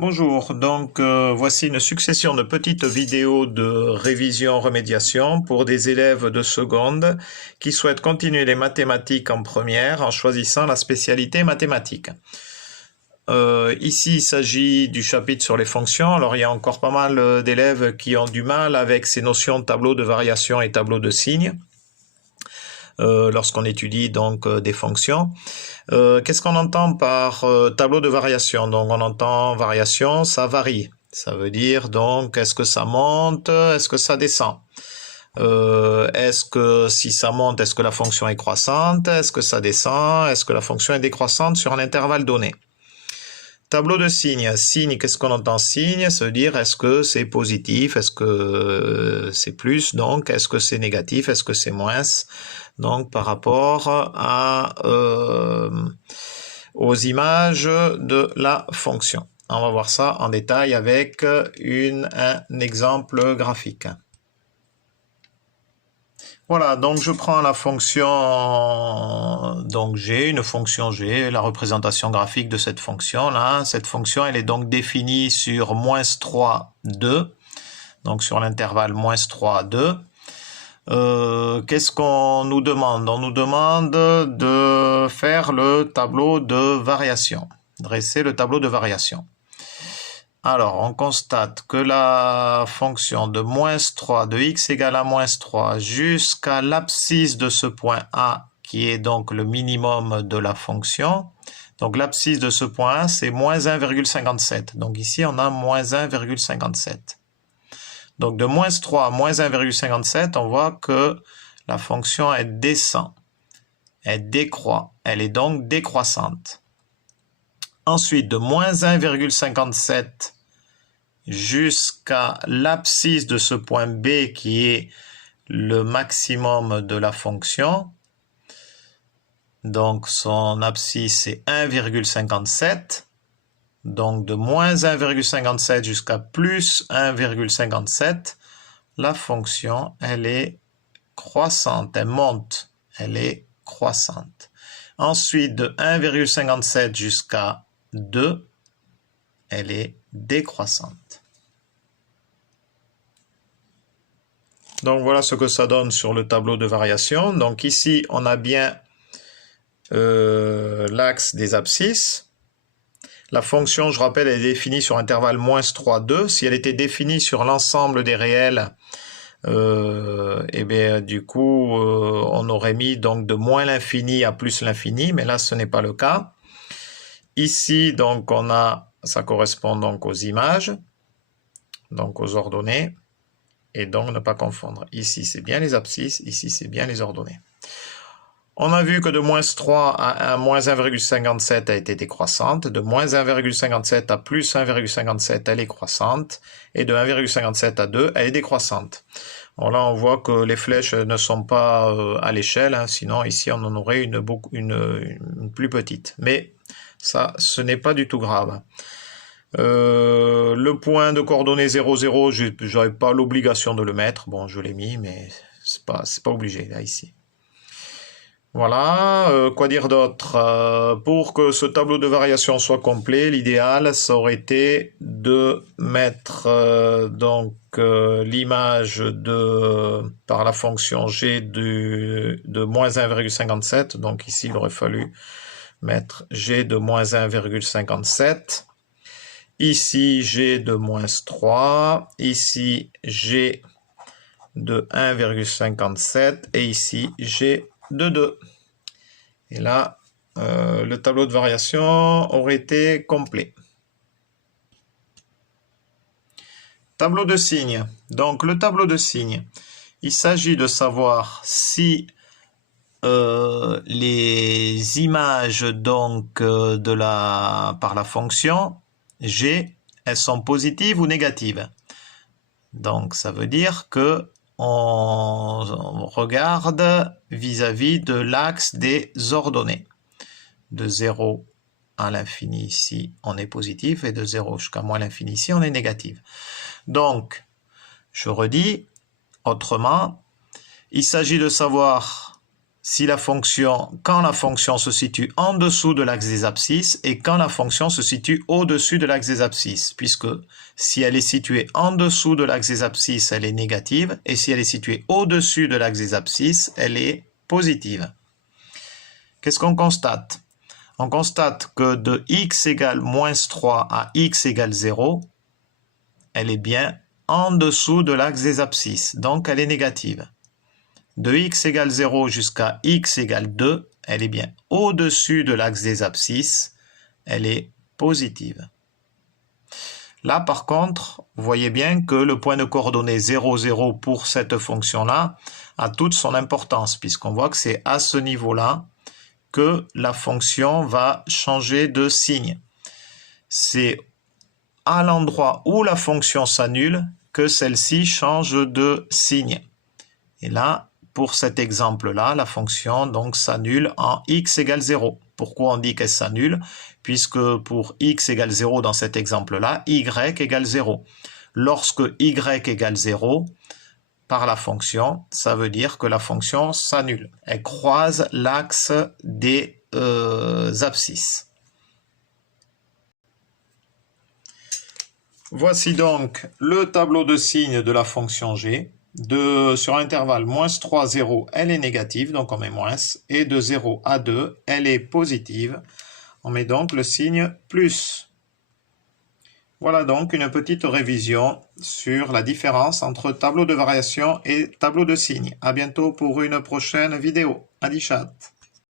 Bonjour, voici une succession de petites vidéos de révision-remédiation pour des élèves de seconde qui souhaitent continuer les mathématiques en première en choisissant la spécialité mathématiques. Ici, il s'agit du chapitre sur les fonctions. Alors, il y a encore pas mal d'élèves qui ont du mal avec ces notions de tableau de variation et tableau de signes lorsqu'on étudie donc des fonctions. Qu'est-ce qu'on entend par tableau de variation? Donc on entend variation, ça varie. Ça veut dire donc est-ce que ça monte, est-ce que ça descend? Est-ce que si ça monte, est-ce que la fonction est croissante? Est-ce que ça descend? Est-ce que la fonction est décroissante sur un intervalle donné? Tableau de signes. Signe, qu'est-ce qu'on entend signe? Ça veut dire est-ce que c'est positif? Est-ce que c'est plus? Donc, est-ce que c'est négatif? Est-ce que c'est moins? Donc, par rapport aux images de la fonction. On va voir ça en détail avec un exemple graphique. Voilà, donc je prends la fonction donc G, une fonction G, la représentation graphique de cette fonction-là. Cette fonction, elle est donc définie sur -3, 2, donc sur l'intervalle -3, 2. Qu'est-ce qu'on nous demande? On nous demande de faire le tableau de variation, dresser le tableau de variation. Alors, on constate que la fonction de -3 de x égale à -3 jusqu'à l'abscisse de ce point A, qui est donc le minimum de la fonction. Donc, l'abscisse de ce point A, c'est -1,57. Donc, ici, on a -1,57. Donc, de -3 à -1,57, on voit que la fonction, elle descend. Elle décroît. Elle est donc décroissante. Ensuite, de -1,57 jusqu'à l'abscisse de ce point B qui est le maximum de la fonction. Donc, son abscisse est 1,57. Donc, de -1,57 jusqu'à plus 1,57, la fonction, elle est croissante, elle monte, elle est croissante. Ensuite, de 1,57 jusqu'à 2, elle est décroissante. Donc voilà ce que ça donne sur le tableau de variation. Donc ici, on a bien l'axe des abscisses. La fonction, je rappelle, est définie sur intervalle -3, 2. Si elle était définie sur l'ensemble des réels, et bien du coup, on aurait mis donc de moins l'infini à plus l'infini, mais là, ce n'est pas le cas. Ici, donc, on a, ça correspond donc aux images, donc aux ordonnées, et donc ne pas confondre. Ici, c'est bien les abscisses, ici, c'est bien les ordonnées. On a vu que de -3 à -1,57 a été décroissante, de -1,57 à plus 1,57, elle est croissante, et de 1,57 à 2, elle est décroissante. Alors là, on voit que les flèches ne sont pas à l'échelle, hein, sinon ici, on en aurait une plus petite. Mais ça, ce n'est pas du tout grave. Le point de coordonnées 0, 0, je n'avais pas l'obligation de le mettre. Bon, je l'ai mis, mais c'est pas obligé, là, ici. Voilà, quoi dire d'autre? Pour que ce tableau de variation soit complet, l'idéal, ça aurait été de mettre l'image par la fonction g de -1,57. Donc ici, il aurait fallu mettre g de -1,57. Ici, g de -3. Ici, g de 1,57. Et ici, g de 2. Et là, le tableau de variation aurait été complet. Tableau de signes. Donc, le tableau de signes, il s'agit de savoir si les images donc par la fonction g, elles sont positives ou négatives. Donc, ça veut dire que on regarde vis-à-vis de l'axe des ordonnées. De 0 à l'infini ici, on est positif, et de 0 jusqu'à moins l'infini ici, on est négatif. Donc, je redis, autrement, il s'agit de savoir quand la fonction se situe en dessous de l'axe des abscisses et quand la fonction se situe au-dessus de l'axe des abscisses, puisque si elle est située en dessous de l'axe des abscisses, elle est négative, et si elle est située au-dessus de l'axe des abscisses, elle est positive. Qu'est-ce qu'on constate? On constate que de x égale moins 3 à x égale 0, elle est bien en dessous de l'axe des abscisses, donc elle est négative. De x égale 0 jusqu'à x égale 2, elle est bien au-dessus de l'axe des abscisses, elle est positive. Là, par contre, vous voyez bien que le point de coordonnées 0, 0 pour cette fonction-là a toute son importance, puisqu'on voit que c'est à ce niveau-là que la fonction va changer de signe. C'est à l'endroit où la fonction s'annule que celle-ci change de signe. Et là, pour cet exemple-là, la fonction donc s'annule en x égale 0. Pourquoi on dit qu'elle s'annule? Puisque pour x égale 0 dans cet exemple-là, y égale 0. Lorsque y égale 0, par la fonction, ça veut dire que la fonction s'annule. Elle croise l'axe des abscisses. Voici donc le tableau de signes de la fonction g. Sur l'intervalle moins 3, 0, elle est négative, donc on met moins. Et de 0 à 2, elle est positive. On met donc le signe plus. Voilà donc une petite révision sur la différence entre tableau de variation et tableau de signes. À bientôt pour une prochaine vidéo. Adi chat.